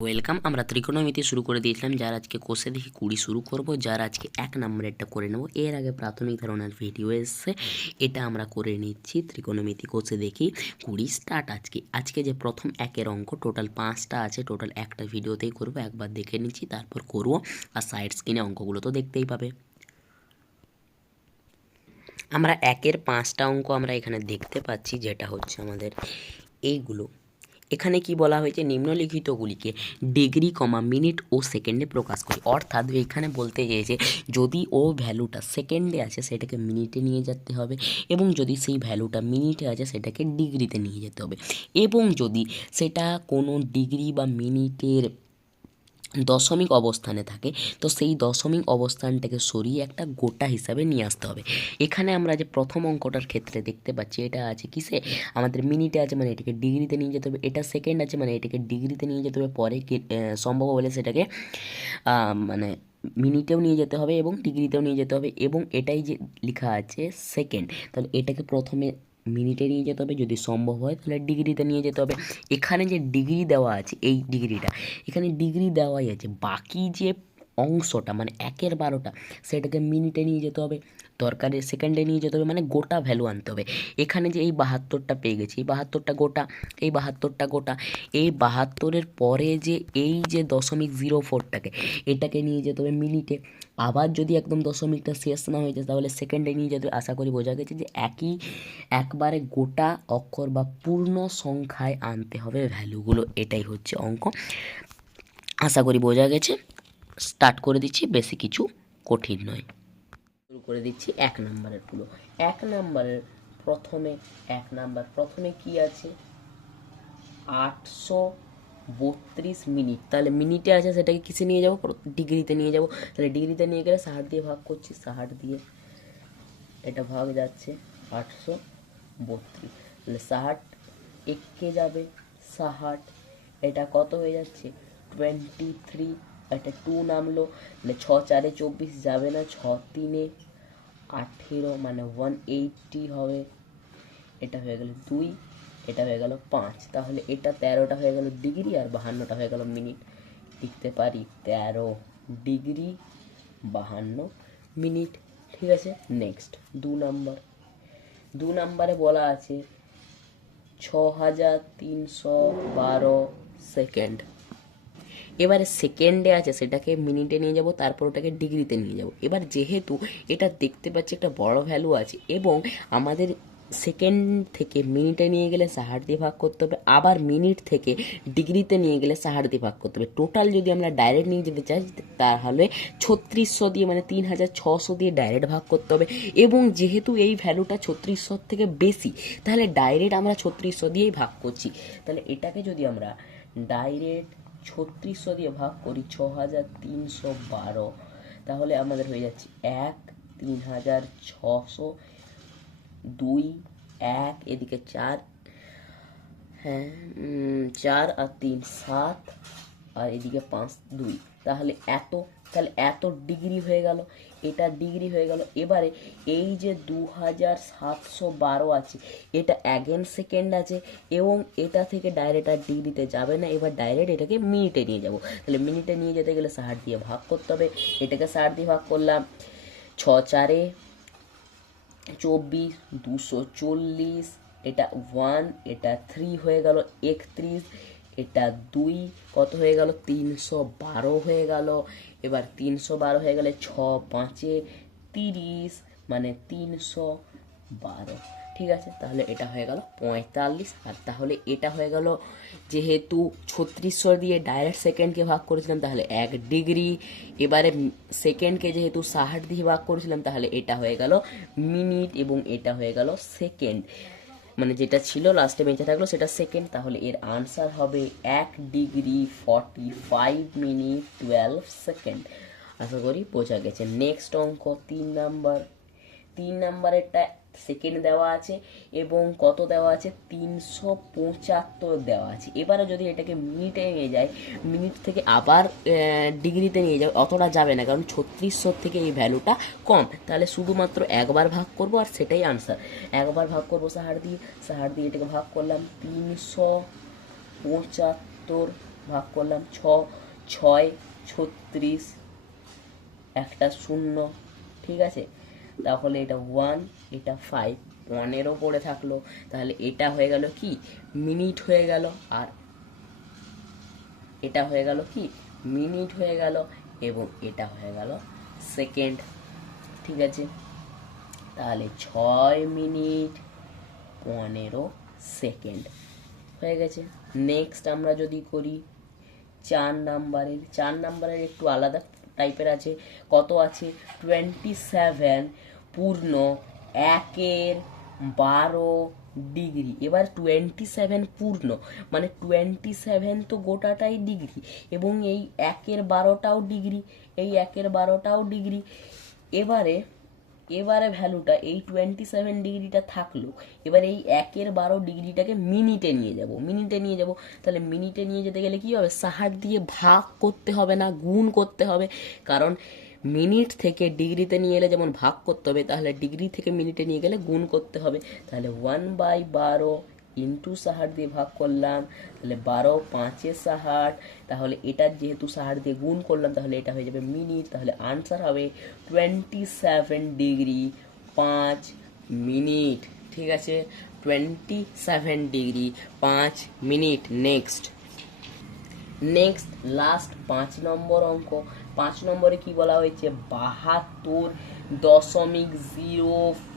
Welcome আমরা ত্রিকোণমিতি শুরু করে দিয়েছিলাম, যার আজকে কোষে দেখি কুড়ি শুরু করব, যার আজকে এক নম্বরেরটা করে নেব। এর আগে প্রাথমিক ধারণার ভিডিও এসছে, এটা আমরা করে নিচ্ছি, ত্রিকোণমিতি কোষে দেখি কুড়ি স্টার্ট আজকে। আজকে যে প্রথম একের অঙ্ক টোটাল পাঁচটা আছে টোটাল একটা ভিডিওতেই করব, একবার দেখে নিচ্ছি, তারপর করব, আর সাইড স্ক্রিনে অঙ্কগুলো তো দেখতেই পাবে। আমরা একের পাঁচটা অঙ্ক আমরা এখানে দেখতে পাচ্ছি, যেটা হচ্ছে আমাদের এইগুলো। এখানে কি বলা হয়েছে? নিম্নলিখিতগুলিকে ডিগ্রি কমা মিনিট ও সেকেন্ডে প্রকাশ করি। অর্থাৎ এখানে বলতে চেয়েছে যদি ও ভ্যালুটা সেকেন্ডে আছে, সেটাকে মিনিটে নিয়ে যেতে হবে এবং যদি সেই ভ্যালুটা মিনিটে আছে, সেটাকে ডিগ্রিতে নিয়ে যেতে হবে। এবং যদি সেটা কোনো ডিগ্রি বা মিনিটের দশমিক অবস্থানে থাকে, তো সেই দশমিক অবস্থানটাকে সরিয়ে একটা গোটা হিসাবে নিয়ে আসতে হবে। এখানে আমরা যে প্রথম অঙ্কটার ক্ষেত্রে দেখতে পাচ্ছি, এটা আছে কিসে? আমাদের মিনিটে আছে মানে এটাকে ডিগ্রিতে নিয়ে যেতে হবে, এটা সেকেন্ড আছে মানে এটাকে ডিগ্রিতে নিয়ে যেতে হবে, পরে সম্ভব হলে সেটাকে মানে মিনিটেও নিয়ে যেতে হবে এবং ডিগ্রিতেও নিয়ে যেতে হবে এবং এটাই যে লেখা আছে সেকেন্ড, তাহলে এটাকে প্রথমে মিনিটে নিয়ে যেতে হবে, যদি সম্ভব হয় তাহলে ডিগ্রিতে নিয়ে যেতে হবে। এখানে যে ডিগ্রি দেওয়া আছে, এই ডিগ্রিটা এখানে ডিগ্রি দেওয়াই আছে। বাকি যে অংশটা মানে একের বারোটা, সেটাকে মিনিটে নিয়ে যেতে হবে, দরকারে সেকেন্ডে নিয়ে যেতে হবে মানে গোটা ভ্যালু আনতে হবে। এখানে যে এই বাহাত্তরটা পেয়ে গেছি, এই বাহাত্তরটা গোটা, এই বাহাত্তরটা গোটা, এই বাহাত্তরের পরে যে এই যে দশমিক জিরো ফোরটাকে, এটাকে নিয়ে যেতে হবে মিনিটে। আবার যদি একদম দশমিকটা শেষ না হয়ে যায়, তাহলে সেকেন্ডে নিয়ে যেতে আশা করি বোঝা গেছে যে একই, একবারে গোটা অক্ষর বা পূর্ণ সংখ্যায় আনতে হবে ভ্যালুগুলো এটাই হচ্ছে অঙ্ক। আশা করি বোঝা গেছে। স্টার্ট করে দিচ্ছি, বেশি কিছু কঠিন নয়। শুরু করে দিচ্ছি এক নম্বরের পুরো। এক নম্বরের প্রথমে, এক নাম্বার প্রথমে কি আছে? আটশো বত্রিশ মিনিট। তাহলে মিনিটে আছে, সেটাকে কিসে নিয়ে যাব? ডিগ্রিতে নিয়ে যাব। তাহলে ডিগ্রিতে নিয়ে গেলে ষাট দিয়ে ভাগ করছি ষাট দিয়ে এটা ভাগ যাচ্ছে আটশো বত্রিশ। তাহলে ষাট একে যাবে ষাট এটা কত হয়ে যাচ্ছে? টোয়েন্টি থ্রি একটা টু নামলো মানে ছ চারে চব্বিশ যাবে না, ছ তিনে আঠেরো মানে ওয়ান এইটটি হবে। এটা হয়ে গেল দুই, এটা হয়ে গেল পাঁচ। তাহলে এটা তেরোটা হয়ে গেল ডিগ্রি আর বাহান্নটা হয়ে গেল মিনিট লিখতে পারি তেরো ডিগ্রি বাহান্ন মিনিট ঠিক আছে নেক্সট দু নাম্বার দু নাম্বারে বলা আছে, ছ হাজার তিনশো বারো সেকেন্ড এবারে সেকেন্ডে আছে, সেটাকে মিনিটে নিয়ে যাব, তারপর ওটাকে ডিগ্রিতে নিয়ে যাব। এবার যেহেতু এটা দেখতে পাচ্ছি একটা বড় ভ্যালু আছে এবং আমাদের সেকেন্ড থেকে মিনিটে নিয়ে গেলে ষাট দিয়ে ভাগ করতে হবে, আবার মিনিট থেকে ডিগ্রিতে নিয়ে গেলে ষাট দিয়ে ভাগ করতে হবে। টোটাল যদি আমরা ডাইরেক্ট নিয়ে যেতে চাই, তাহলে ছত্রিশশো দিয়ে মানে তিন হাজার ছশো দিয়ে ডাইরেক্ট ভাগ করতে হবে। এবং যেহেতু এই ভ্যালুটা ছত্রিশশো থেকে বেশি, তাহলে ডাইরেক্ট আমরা ছত্রিশশো দিয়েই ভাগ করছি। তাহলে এটাকে যদি আমরা ডাইরেক্ট ছত্রিশশো দিয়ে ভাগ করি ছ হাজার তিনশো বারো। তাহলে আমাদের হয়ে যাচ্ছে এক তিন হাজার ছশো, দুই, এক, এদিকে চার হ্যাঁ চার আর তিন, সাত আর এদিকে পাঁচ দুই। তাহলে এত তাহলে এত ডিগ্রি হয়ে গেল, এটা ডিগ্রি হয়ে গেল। এবারে এই যে দু হাজার সাতশো বারো আছে, এটা অ্যাগেন সেকেন্ড আছে এবং এটা থেকে ডাইরেক্ট আর ডিগ্রিতে যাবে না। এবার ডাইরেক্ট এটাকে মিনিটে নিয়ে যাব। তাহলে মিনিটে নিয়ে যেতে গেলে ষাট দিয়ে ভাগ করতে হবে। এটাকে ষাট দিয়ে ভাগ করলাম। ছ চারে চব্বিশ, দুশো চল্লিশ, এটা ওয়ান এটা থ্রি হয়ে গেল, একত্রিশ। এটা দুই কত হয়ে গেল? তিনশো বারো হয়ে গেল। এবার তিনশো বারো হয়ে গেলে ছ পাঁচে তিরিশ মানে তিনশো বারো। ঠিক আছে, তাহলে এটা হয়ে গেল পঁয়তাল্লিশ। আর তাহলে এটা হয়ে গেল যেহেতু ছত্রিশশো দিয়ে ডাইরেক্ট সেকেন্ডকে ভাগ করেছিলাম, তাহলে এক ডিগ্রি। এবারে সেকেন্ডকে যেহেতু ষাট দিয়ে ভাগ করেছিলাম, তাহলে এটা হয়ে গেল মিনিট এবং এটা হয়ে গেল সেকেন্ড। মানে যেটা ছিল লাস্টে বেঁচে থাকল, সেটা সেকেন্ড তাহলে এর আনসার হবে এক degree forty five minute twelve second আশা করি বোঝা গেছে। নেক্সট অঙ্ক, তিন নাম্বার তিন নাম্বারেরটা সেকেন্ড দেওয়া আছে এবং কত দেওয়া আছে? তিনশো পঁচাত্তর দেওয়া আছে। এবারে যদি এটাকে মিনিটে নিয়ে যায় মিনিট থেকে আবার ডিগ্রিতে নিয়ে যাবে অতটা যাবে না। কারণ ছত্রিশশো থেকে এই ভ্যালুটা কম। তাহলে শুধুমাত্র একবার ভাগ করব আর সেটাই আনসার একবার ভাগ করব সাহার দিয়ে সাহার দিয়ে এটাকে ভাগ করলাম, তিনশো পঁচাত্তর ভাগ করলাম, ছ, ছয়, ছত্রিশ, একটা শূন্য। ঠিক আছে? তাহলে এটা ওয়ান এটা ফাইভ ওয়ানেরও পড়ে থাকল। তাহলে এটা হয়ে গেল কি? মিনিট হয়ে গেল আর এটা হয়ে গেল কি? মিনিট হয়ে গেল এবং এটা হয়ে গেল সেকেন্ড ঠিক আছে? তাহলে ছয় মিনিট পনেরো সেকেন্ড হয়ে গেছে। নেক্সট আমরা যদি করি, চার নাম্বারের চার নাম্বারের একটু আলাদা টাইপের আছে, কত আছে? টোয়েন্টি সেভেন পূর্ণ একের বারো ডিগ্রি এবার টোয়েন্টি সেভেন পূর্ণ মানে টোয়েন্টি সেভেন তো গোটাটাই ডিগ্রি এবং এই একের বারোটাও ডিগ্রি এই একের বারোটাও ডিগ্রি এবারে এবারে ভ্যালুটা এই টোয়েন্টি সেভেন ডিগ্রিটা থাকল, এবার এই একের বারো ডিগ্রিটাকে মিনিটে নিয়ে যাব মিনিটে নিয়ে যাব। তাহলে মিনিটে নিয়ে যেতে গেলে কি হবে? সাহার দিয়ে ভাগ করতে হবে না, গুণ করতে হবে। কারণ মিনিট থেকে ডিগ্রিতে নিয়ে এলে যেমন ভাগ করতে হবে, তাহলে ডিগ্রি থেকে মিনিটে নিয়ে গেলে গুণ করতে হবে। তাহলে ওয়ান বাই বারো ইন্টু ষাট দিয়ে ভাগ করলাম, তাহলে বারো পাঁচে ষাট তাহলে এটার যেহেতু ষাট দিয়ে গুণ করলাম, তাহলে এটা হয়ে যাবে মিনিট, তাহলে আনসার হবে টোয়েন্টি সেভেন ডিগ্রি পাঁচ মিনিট, ঠিক আছে? টোয়েন্টি সেভেন ডিগ্রি পাঁচ মিনিট নেক্সট নেক্সট লাস্ট পাঁচ নম্বর অঙ্ক। পাঁচ নম্বরে কি বলা হয়েছে? বাহাত্তর দশমিক জিরো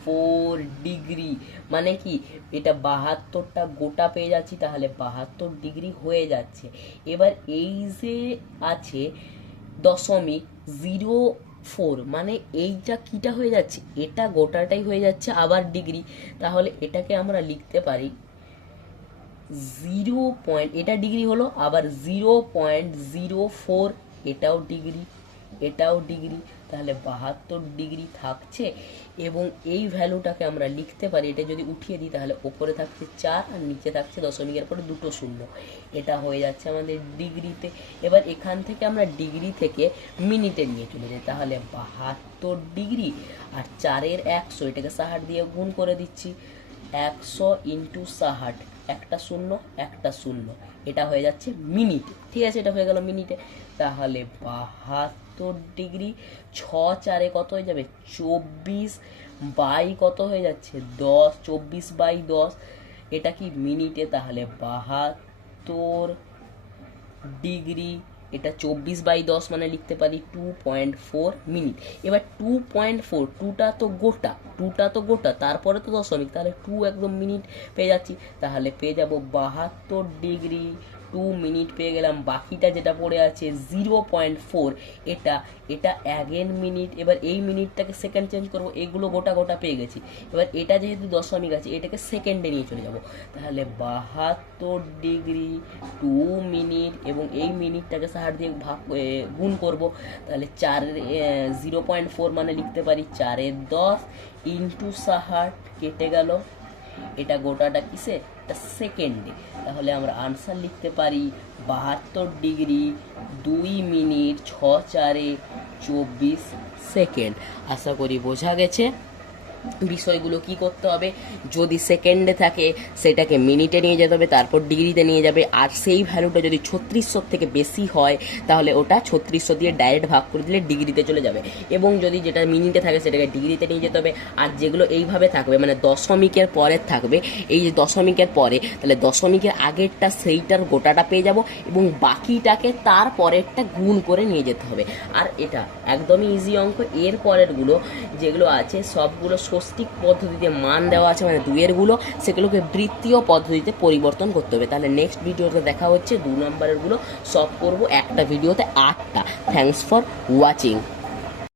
ফোর ডিগ্রি মানে কি? এটা বাহাত্তরটা গোটা পেয়ে যাচ্ছি, তাহলে বাহাত্তর ডিগ্রি হয়ে যাচ্ছে। এবার এই যে আছে দশমিক জিরো ফোর মানে এইটা কিটা হয়ে যাচ্ছে? এটা গোটাটাই হয়ে যাচ্ছে আবার ডিগ্রি তাহলে এটাকে আমরা লিখতে পারি জিরো পয়েন্ট এটা ডিগ্রি হলো, আবার জিরো পয়েন্ট জিরো ফোর এটাও ডিগ্রি এটাও ডিগ্রি তাহলে বাহাত্তর ডিগ্রি থাকছে এবং এই ভ্যালুটাকে আমরা লিখতে পারি, এটা যদি উঠিয়ে দিই তাহলে ওপরে থাকছে চার আর নিচে থাকছে দশমিকের পরে দুটো শূন্য। এটা হয়ে যাচ্ছে আমাদের ডিগ্রিতে এবার এখান থেকে আমরা ডিগ্রি থেকে মিনিটে নিয়ে চলে যাই। তাহলে বাহাত্তর ডিগ্রি আর চারের একশো, এটাকে ষাট দিয়ে গুণ করে দিচ্ছি। একশো ইন্টু ষাট, একটা শূন্য একটা শূন্য। এটা হয়ে যাচ্ছে মিনিটে ঠিক আছে, এটা হয়ে গেল মিনিটে তাহলে বাহাত্তর ডিগ্রি, ছ চারে কত হয়ে যাবে? চব্বিশ বাই কত হয়ে যাচ্ছে? দশ, চব্বিশ বাই দশ। এটা কি মিনিটে তাহলে বাহাত্তর ডিগ্রি, এটা চব্বিশ বাই দশ মানে লিখতে পারি টু পয়েন্ট ফোর মিনিট। এবার টু পয়েন্ট ফোর, টুটা তো গোটা, টুটা তো গোটা, তারপরে তো দশমিক, তাহলে টু একদম মিনিট পেয়ে যাচ্ছি। তাহলে পেয়ে যাব বাহাত্তর ডিগ্রি টু মিনিট পেয়ে গেলাম। বাকিটা যেটা পড়ে আছে জিরো পয়েন্ট ফোর এটা এটা অ্যাগেন মিনিট এবার এই মিনিটটাকে সেকেন্ড চেঞ্জ করব, এগুলো গোটা গোটা পেয়ে গেছি। এবার এটা যেহেতু দশমিক আছে, এটাকে সেকেন্ডে নিয়ে চলে যাব। তাহলে বাহাত্তর ডিগ্রি টু মিনিট এবং এই মিনিটটাকে সাহার দিয়ে ভাগ গুণ করব। তাহলে চার জিরো পয়েন্ট ফোর মানে লিখতে পারি চারের দশ ইন্টু সাহার কেটে গেল। এটা গোটাটা কিসে? এটা সেকেন্ডে তাহলে আমরা আনসার লিখতে পারি বাহাত্তর ডিগ্রি দুই মিনিট ছ চারে চব্বিশ সেকেন্ড আশা করি বোঝা গেছে। বিষয়গুলো কি করতে হবে? যদি সেকেন্ডে থাকে, সেটাকে মিনিটে নিয়ে যেতে হবে, তারপর ডিগ্রিতে নিয়ে যাবে। আর সেই ভ্যালুটা যদি ছত্রিশশোর থেকে বেশি হয়, তাহলে ওটা ছত্রিশশো দিয়ে ডাইরেক্ট ভাগ করে দিলে ডিগ্রিতে চলে যাবে। এবং যদি যেটা মিনিটে থাকে, সেটাকে ডিগ্রিতে নিয়ে যেতে হবে। আর যেগুলো এইভাবে থাকবে মানে দশমিকের পরে থাকবে, এই যে দশমিকের পরে, তাহলে দশমিকের আগেরটা, সেইটার গোটাটা পেয়ে যাব এবং বাকিটাকে তার পরেরটা গুণ করে নিয়ে যেতে হবে। আর এটা একদমই ইজি অঙ্ক। এর পরেরগুলো যেগুলো আছে, সবগুলো ষষ্ঠিক পদ্ধতিতে মান দেওয়া আছে মানে দুইয়েরগুলো, সেগুলোকে বৃত্তীয় পদ্ধতিতে পরিবর্তন করতে হবে। তাহলে নেক্সট ভিডিওতে দেখা হচ্ছে, দু নম্বরেরগুলো সব করব একটা ভিডিওতে আটটা। Thanks for watching